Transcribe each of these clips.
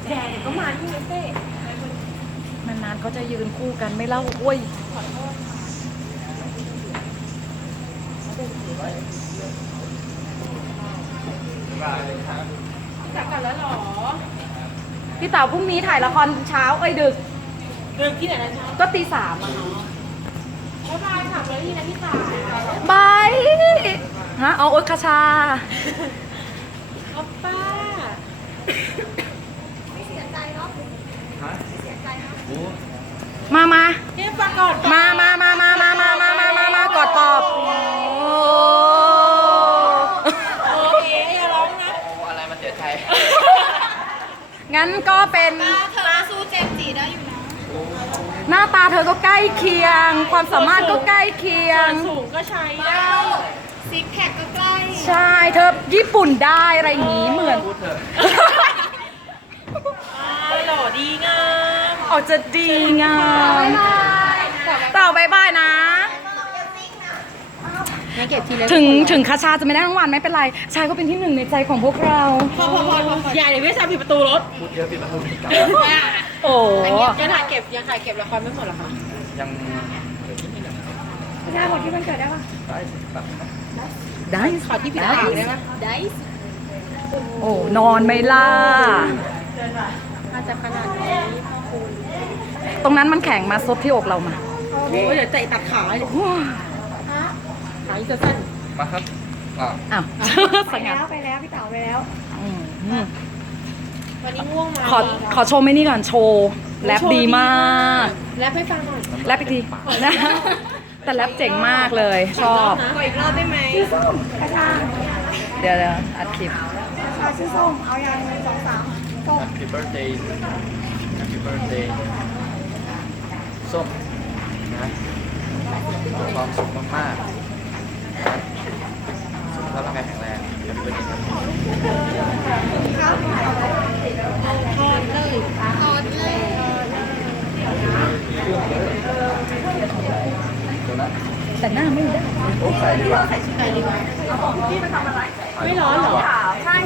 แกเดี๋ยวก็มาที่เต้นานๆเขาจะยืนคู่กันไม่เล่าอ้วยจับกันแล้วหรอพี่เต๋าพรุ่งนี้ถ่ายละครเช้าดึกที่ไหนนะจ๊ะก็ตี 3อ่ะบ๊ายบายขับเลยที่นะพี่ตายบายฮะเอาโอ๊ตคาชาอ๊อปป้ามาเนี่ยฟังก่อนมากอดปอบโอเคอย่าร้องนะอะไรมาเสียใจงั้นก็เป็นเธอสู้เจมจีได้อยู่นะหน้าตาเธอก็ใกล้เคียงความสามารถก็ใกล้เคียงสูงก็ใช้ได้ซิกแพคก็ใกล้ใช่เธอญี่ปุ่นได้อะไรอย่างงี้เหมือนพูดเถอะหล่อดีงามออกจะดีงามต่อบายบายนะถึงคาชาจะไม่ได้รางวัลไม่เป็นไรชายก็เป็นที่หนึ่งในใจของพวกเราพออย่าเดี๋ยวพี่ชายปิดประตูรถพูดเยอะปิดประตูปิดกลับโอ้ยังถ่ายเก็บละครไม่หมดหรอคะยังได้หมดที่มันเกิดได้ปะได้ขอที่ปิดปากได้ปะได้โอ้นอนไม่ล่ะอาจจะขนาดนี้ตรงนั้นมันแข็งมาซบที่อกเรามาโอ้ยเดี๋ยวเตะตัดขาเลยขาจะสั้นมาครับอ้าวไปแล้วพี่เต๋าไปแล้ววันนี้ง่วงมาขอโชว์ไม่นี่ก่อนโชว์แรปดีมากแรปให้ฟังหน่อยแรปอีกทีแต่แรปเจ๋งมากเลยชอบขออีกรอบได้ไหมชื่อส้มกระชาเดี๋ยวอัดคลิปชื่อส้มเอาอย่าง1 2 3ส้ม Happy birthday Happy birthday ส้มนะความสุขมากๆสุขภาพร่างกายแข็งแรง Happy birthday ครับทอดเลยแต่หน้าไม่ได้ใส่ดีกว่าไม่ร้อนหรอใช่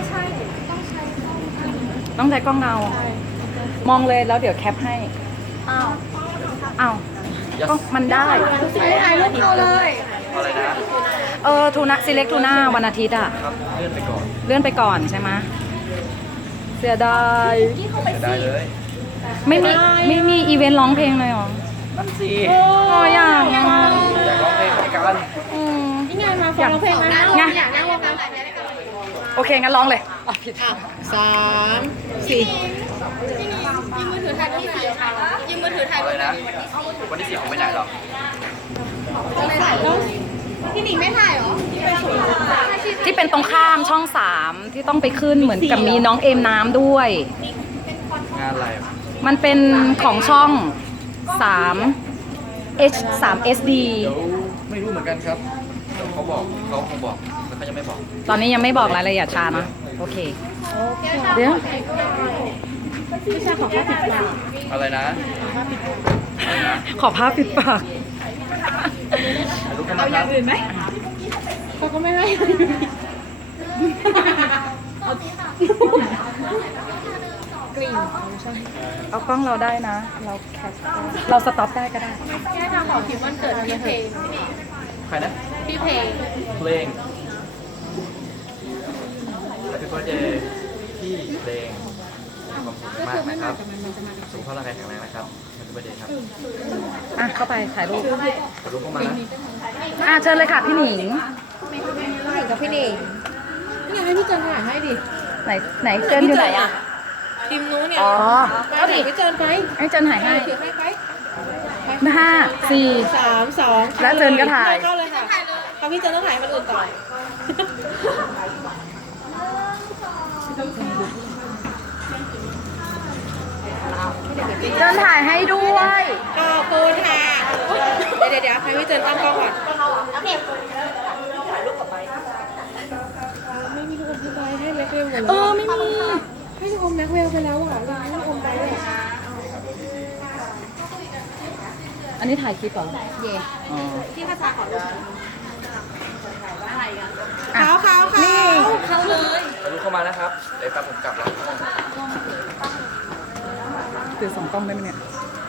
ต้องใช้กล้องเงามองเลยแล้วเดี๋ยวแคปให้อ้าวก็มันได้ถ่ายรูปเขาเลยอะไรนะทูน่าซีเล็กทูน่าวันอาทิตย์อ่ะครับเลื่อนไปก่อนใช่ไหมเสียดายได้เลยไม่มีอีเวนต์ร้องเพลงเลยหรอนั่นสิอยากร้องเพลงด้วยกันนี่ไงมาฟังร้องเพลงนะอยากนั่งวงการแต่ไม่ได้โอเคงั้นร้องเลยผิด 3 4ยืมมือถือถ่ายที่4ค่ะยืมมือถือถ่ายอะไรนะวันที่4ผมไม่ถ่ายหรอกพี่หนิงไม่ถ่ายหรอที่เป็นตรงข้ามช่อง3ที่ต้องไปขึ้นเหมือนกับมีน้องเอมน้ำด้วยงานอะไรมันเป็นของช่อง3 H3SD ไม่รู้เหมือนกันครับเขาคงบอกแต่เขายังไม่บอกตอนนี้ยังไม่บอกรายละเอียดชานะโอเคเดี๋ยวพี่ชาขอผ้าปิดปากอะไรนะขอผ้าปิดปากเอาอย่างอื่นไหมเขาก็ไม่ให้กลิ่นเอากล้องเราได้นะเราแคปเราสต็อปได้ก็ได้แค่ทางขอคิดวันเกิดพี่เพลงใครนะพี่เพลง Happy birthday พี่เพลงความสุขมากนะครับสุขภาพร่างกายแข็งแรงนะครับ Happy birthday ครับเข้าไปถ่ายรูปเข้ามานะเชิญเลยค่ะพี่หนิงกับพี่หนิงนี่ไงให้พี่เจนถ่ายให้ดิไหนเจนอยู่ไหนอ่ะทีมนู้นเนี่ยก็ดิพี่เจนไปให้เจนถ่ายให้5 4 3 2 แล้วเจนก็ถ่ายก็เลยค่ะเขาพี่เจนต้องถ่ายมันอื่นต่อเจนถ่ายให้ด้วยขอบคุณค่ะเดี๋ยวให้พี่เจนตั้งกล้องก่อนโอเคถ่ายรูปกับไปไม่มีลูกอมพี่ใบให้แม็กเวลหมดเลยไม่มีให้ลูกอมแม็กเวลไปแล้วอ่ะเราให้ลูกอมไปเลยอันนี้ถ่ายคลิปเหรอเย่ที่ภาษาขอรูปอะไรกันนี่เข้าเลยลูกเข้ามานะครับเดี๋ยวแป๊บผมกลับแล้วถือสองกล้องได้ไหมเนี่ย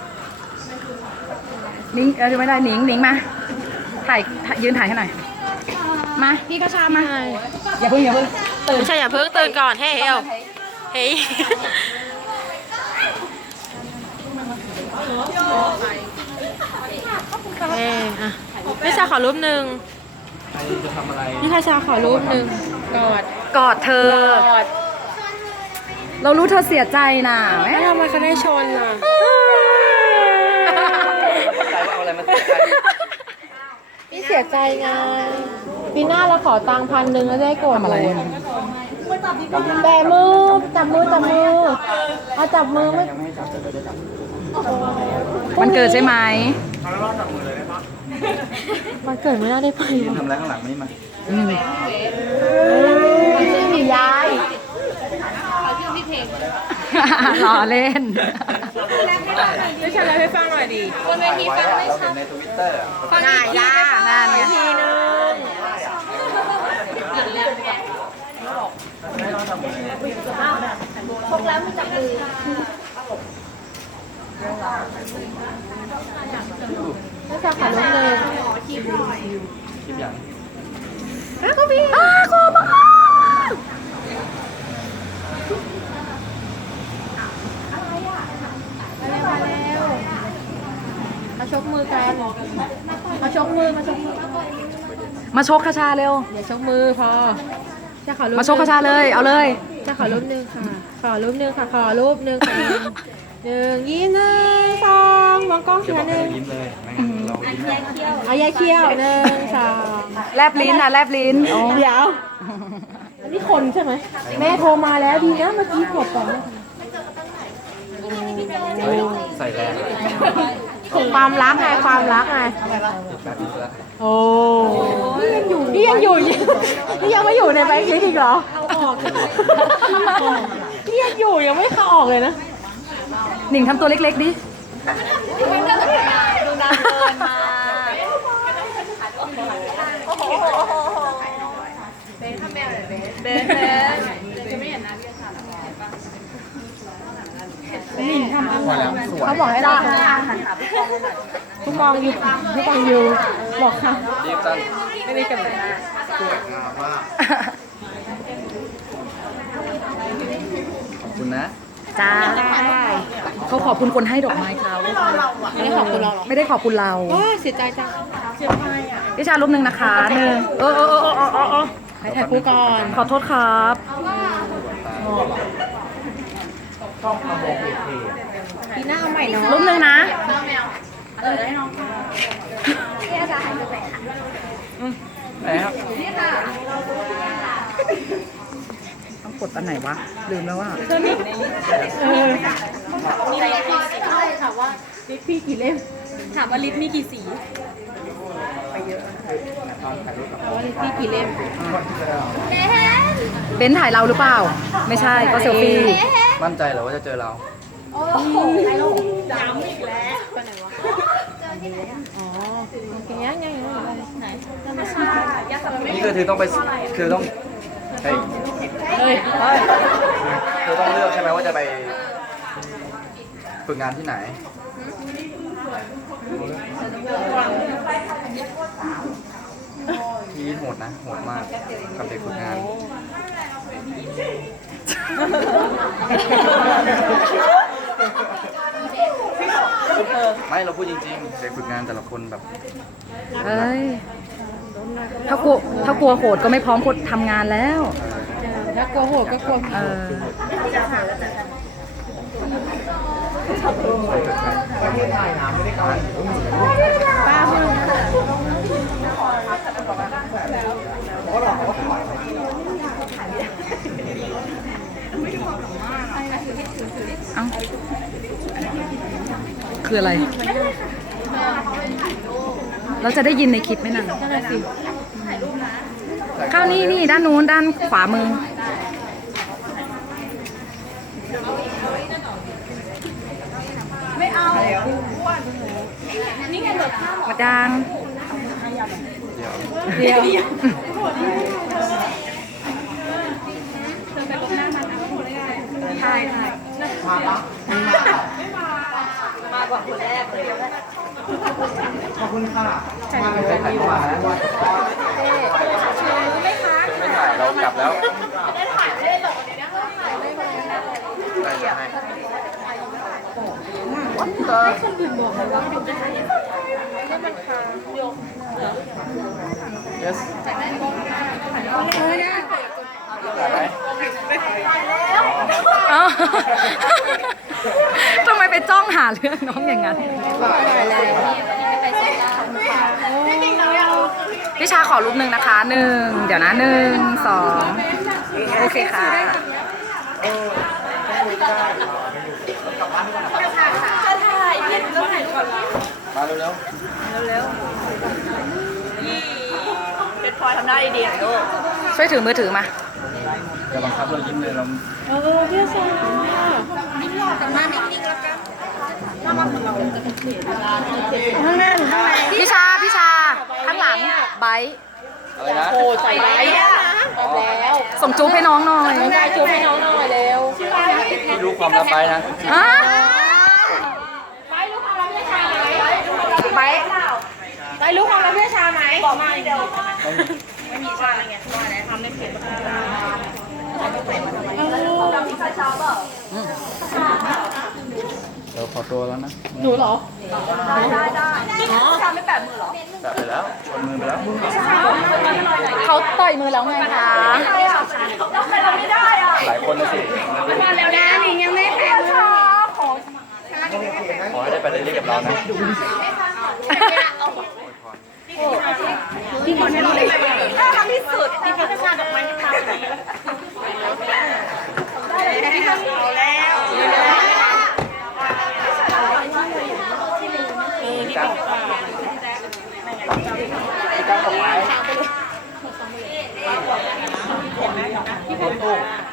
นิ้งไม่ได้นิ้งมายืนถ่ายให้หน่อยมาพี่ก็ชามาอย่าเพิ่งตื่นไม่ใช่อย่าเพิ่งตื่นก่อนเฮ้ยเฮ้ยพี่ชาขอรูปหนึ่งใครจะทำอะไรพี่ชาขอรูปหนึ่งกอดเธอ เรารู้เธอเสียใจนะแล้วทำไมเขาได้ชนอ่ะใครว่าเอาอะไรมาเสียใจพี่เสียใจไงปีหน้าเราขอตังค์1,000แล้วได้โกรธทำอะไรแบมือจับมือเอาจับมือไม่ยังไม่ให้จับแต่ก็จะจับมันเกิดใช่ไหมมันเกิดไม่น่าได้ไปยืนทำอะไรข้างหลังไม่มายายล้อเล่นไม่ใช่แล้วให้ฟังหน่อยดิบนเวทีฟังไม่ชัดเราเห็นใน Twitter ฟังอีกทีได้ฟังนั่นไงทีนึงพกแล้วมีจับมือไม่ใช่ขาล้มเลยคลิปอย่างก็พี่ขอบมากมาชกมือกันมาชกมือมาชกคาชาเร็วเดี๋ยวชกมือพอจะขอรูปมาชกคาชาเลย เอาเลยจะขอรูปหนึ่งค่ะ ขอรูปหนึ่งค่ะยิ้ม1 2มองกล้องจะทีบอละกหให้นึ่งเรายิ้มเลยไม่งั้นเรายิ้มไม่ได้เอายายเคี้ยว1 แลบลิ้นแลบลิ้น 2เดี๋ยวอันนี้คนใช่ไหมแม่โทรมาแล้วดีนะเมื่อกี้กดก่อนเฮ้ยใส่แรงความรักไงโอ้นี่ยังอยู่นี่ยังไม่อยู่ในแบงค์ลิสต์อีกเหรอนี่ยังอยู่ยังไม่เข้าออกเลยนะหนิงทำตัวเล็กๆดิดูนางเดินมาเบนเขาบอกให้เราทุกมองอยู่บอกค่ะรีบตั้งไม่ได้กันเลยขอบคุณนะจ้าเขาขอบคุณคนให้ดอกไม้เขาไม่ได้ขอบคุณเราหรอไม่ได้ขอบคุณเราว้าเสียใจจังพี่ชารูปหนึ่งนะคะหนึ่งให้ถ่ายคู่ก่อนขอโทษครับปีหน้าเอาใหม่เนาะรูปหนึ่งนะไหนครับต้องกดอันไหนวะ ลืมแล้วว่าลิปพี่กี่เล่มถามว่าลิปมีกี่สีว่าลิปพี่กี่เล่มเบนซ์ถ่ายเราหรือเปล่า ไม่ใช่ก็เซลฟี่มั่นใจเหรอว่าจะเจอเราอ๋อโอเคยังไงนี่คือเธอต้องไปคือต้องไปเฮ้ยเธอต้องเลือกใช่ไหมว่าจะไปฝึกงานที่ไหน ที่โหดนะโหดมากกับเด็กฝึกงาน ไม่เราพูดจริงๆเด็กฝึกงานแต่ละคนแบบเอ้ย ถ้ากลัวโหดก็ไม่พร้อมคนทำงานแล้วถ้ากลัวโหดก็กลัวเออป้าพูดเอ้าคืออะไร เราจะได้ยินในคลิปไหมนั่นข้าวนี่ด้านนู้นด้านขวามือ ไม่เอาหมดดังเดี๋ยวเดี๋ยวถ่ายไม่ได้ถ่ายเมื่อวานนะไม่ถ่ายเรากลับแล้วได้ถ่ายได้หรอเดี๋ยวนะได้ให้วัดเตอร์yes อ้าวทำไมไปจ้องหาเรื่องน้องอย่างนั้นพี่ชาขอรูปหนึ่งนะคะหนึ่งเดี๋ยวนะ1 2โอเคค่ะมาเร็วเป็นพลอยทำหน้าดีๆหน่อยลูกช่วยถือมือถือมาๆอย่าบังคับเรายิ้มเลยเราพี่ชายนิ่งหลอดกันหน้านิ่งๆแล้วกันข้างหน้าหรือข้างในพี่ชาข้างหลังไบร์ทอะไรนะโอ้ใส่ไว้อะแล้วส่งจูบให้น้องหน่อยได้จูบให้น้องหน่อยเร็วพี่รู้ความลับไปนะฮะไปลูกความรับเพื่อชาไหมไบร์ทไปลูกความรับเพื่อชาไหมบอกมาเดี๋ยวไม่มีไม่มีชาอะไรไงว่าอะไรทำในเพจเดี๋ยวขอตัวแล้วนะหนูเหรอแบบไปแล้วชนมือไปแล้วเขาต่อยมือแล้วไงคะหลายคนเลยสิมาแล้วนะหนิงยังไม่แพ้ชาขอขอให้ได้ไปเรื่อยๆกับเรานะพี่คนนี้น่ารักที่สุดพี่พัชชาดอกไม้ที่ทำอย่างนี้ได้เอาแล้วพี่กั๊กดอกไม้ตู้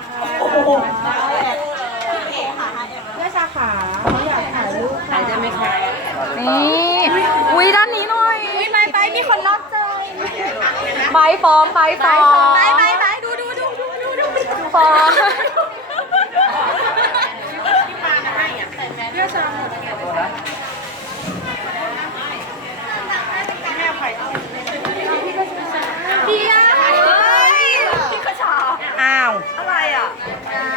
เพื่อชาขาอยากถ่ายรูปถ่ายได้ไหมคะนี่อุ้ยด้านนี้หน่อยไปมีคนนอกใจไบร์ทฟอร์มไบร์ทฟอร์มไปดูฟอร์มที่มาให้อ่ะเพื่อชา